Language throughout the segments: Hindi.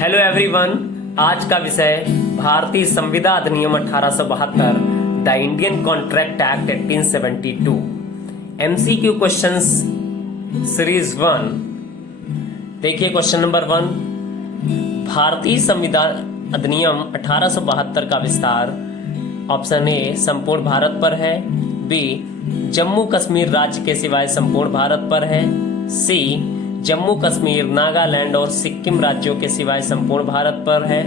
हेलो एवरीवन, आज का विषय भारतीय संविदा अधिनियम 1872 the Indian contract act 1872 MCQ questions series 1। देखिए क्वेश्चन नंबर 1, भारतीय संविदा अधिनियम 1872 का विस्तार ऑप्शन ए संपूर्ण भारत पर है, बी जम्मू कश्मीर राज्य के सिवाय संपूर्ण भारत पर है, सी जम्मू कश्मीर, नागालैंड और सिक्किम राज्यों के सिवाय संपूर्ण भारत पर है,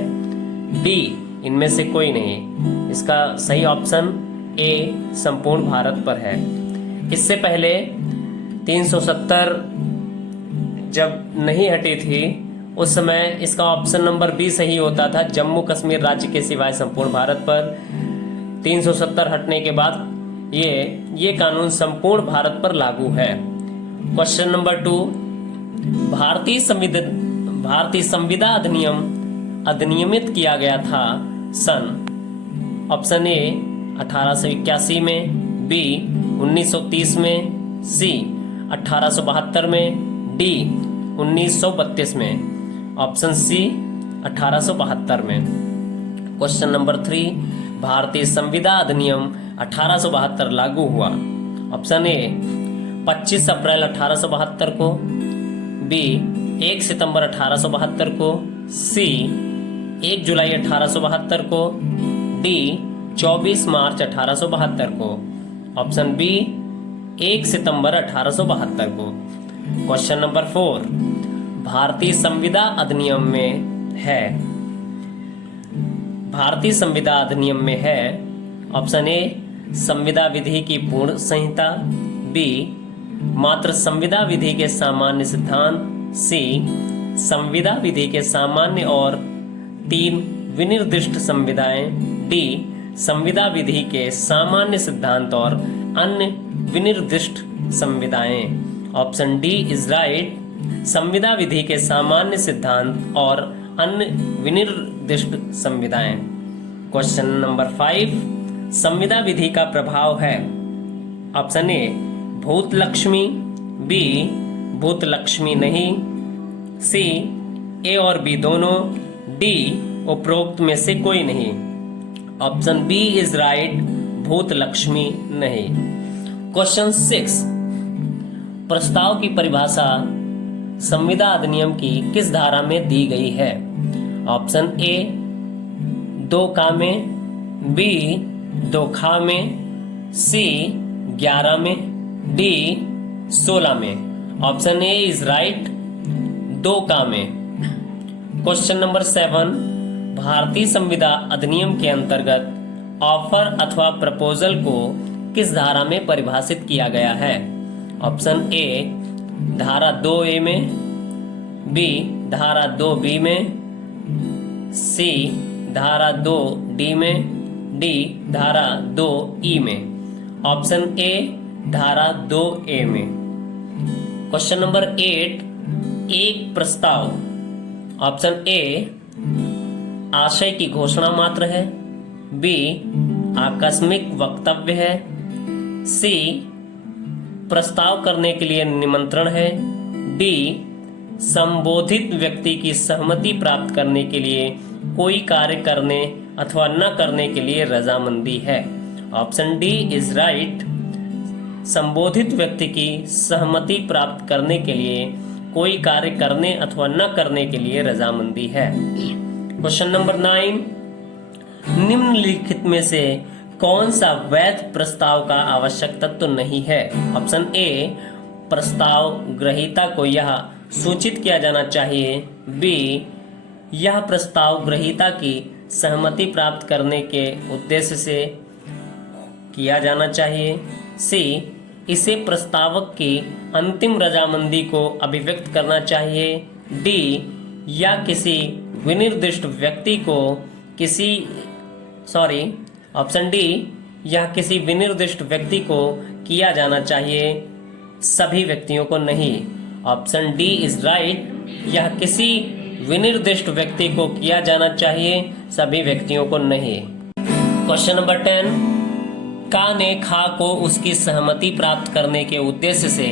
डी इनमें से कोई नहीं। इसका सही ऑप्शन ए संपूर्ण भारत पर है। इससे पहले 370 जब नहीं हटी थी उस समय इसका ऑप्शन नंबर बी सही होता था, जम्मू कश्मीर राज्य के सिवाय संपूर्ण भारत पर। 370 हटने के बाद ये कानून संपूर्ण भारत पर लागू है। क्वेश्चन नंबर 2, भारतीय संविदा अधिनियम अधिनियमित किया गया था सन ऑप्शन ए 1881 में, बी 1930 में, सी 1872 में, डी 1932 में। ऑप्शन सी 1872 में। क्वेश्चन नंबर 3, भारतीय संविदा अधिनियम 1872 लागू हुआ। ऑप्शन ए 25 अप्रैल 1872 को, बी 1 सितंबर 1872 को, सी 1 जुलाई 1872 को, डी 24 मार्च 1872 को। ऑप्शन बी 1 सितंबर 1872 को। क्वेश्चन नंबर 4, भारतीय संविदा अधिनियम में है, भारतीय संविदा अधिनियम में है ऑप्शन ए संविदा विधि की पूर्ण संहिता, बी मात्र संविदा विधि के सामान्य सिद्धांत, सी संविदा विधि के सामान्य और 3 विनिर्दिष्ट संविधाएं, डी संविदा विधि के सामान्य सिद्धांत और अन्य विनिर्दिष्ट संविधाएं। ऑप्शन डी इज राइट, संविदा विधि के सामान्य सिद्धांत और अन्य विनिर्दिष्ट संविधाएं। क्वेश्चन नंबर 5, संविदा विधि का प्रभाव है ऑप्शन ए भूत लक्ष्मी, बी भूत लक्ष्मी नहीं, सी ए और बी दोनों, डी उपरोक्त में से कोई नहीं। ऑप्शन बी इज राइट, भूत लक्ष्मी नहीं। क्वेश्चन 6, प्रस्ताव की परिभाषा संविदा अधिनियम की किस धारा में दी गई है? ऑप्शन ए 2 का में, बी 2 खा में, सी 11 में, डी 16 में। ऑप्शन ए इज राइट, 2 का में। क्वेश्चन नंबर 7, भारतीय संविदा अधिनियम के अंतर्गत ऑफर अथवा प्रपोजल को किस धारा में परिभाषित किया गया है? ऑप्शन ए धारा 2A में, बी धारा 2B में, सी धारा 2D में, डी धारा 2E में। ऑप्शन ए धारा 2A में। क्वेश्चन नंबर 8, एक प्रस्ताव ऑप्शन ए आशय की घोषणा मात्र है, बी आकस्मिक वक्तव्य है, सी प्रस्ताव करने के लिए निमंत्रण है, डी संबोधित व्यक्ति की सहमति प्राप्त करने के लिए कोई कार्य करने अथवा न करने के लिए रजामंदी है। ऑप्शन डी इज राइट, संबोधित व्यक्ति की सहमति प्राप्त करने के लिए कोई कार्य करने अथवा न करने के लिए रजामंदी है। क्वेश्चन नंबर 9, निम्नलिखित में से कौन सा वैध प्रस्ताव का आवश्यक तत्व नहीं है? ऑप्शन ए प्रस्ताव ग्रहीता को यह सूचित किया जाना चाहिए, बी यह प्रस्ताव ग्रहीता की सहमति प्राप्त करने के उद्देश्य से किया जाना चाहिए, सी इसे प्रस्तावक की अंतिम रजामंदी को अभिव्यक्त करना चाहिए, डी या किसी विनिर्दिष्ट व्यक्ति को ऑप्शन डी या किसी विनिर्दिष्ट व्यक्ति को किया जाना चाहिए, सभी व्यक्तियों को नहीं। ऑप्शन डी इज राइट, यह किसी विनिर्दिष्ट व्यक्ति को किया जाना चाहिए, सभी व्यक्तियों को नहीं। क्वेश्चन नंबर 10, का ने खा को उसकी सहमति प्राप्त करने के उद्देश्य से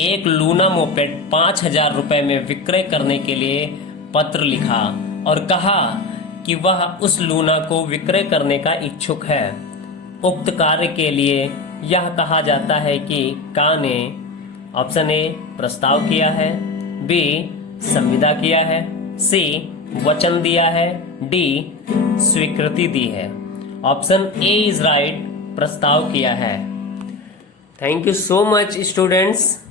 एक लूना मोपेड 5,000 रुपए में विक्रय करने के लिए पत्र लिखा। और कहा कि वह उस लूना को विक्रय करने का इच्छुक है। उक्त कार्य के लिए यह कहा जाता है कि का ने ऑप्शन ए प्रस्ताव किया है, बी संविदा किया है, सी वचन दिया है, डी स्वीकृति दी है। ऑप्शन ए इज राइट, प्रस्ताव किया है। Thank you so much students.